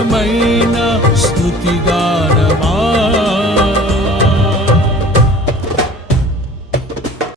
ఘనమైన స్థుతిగా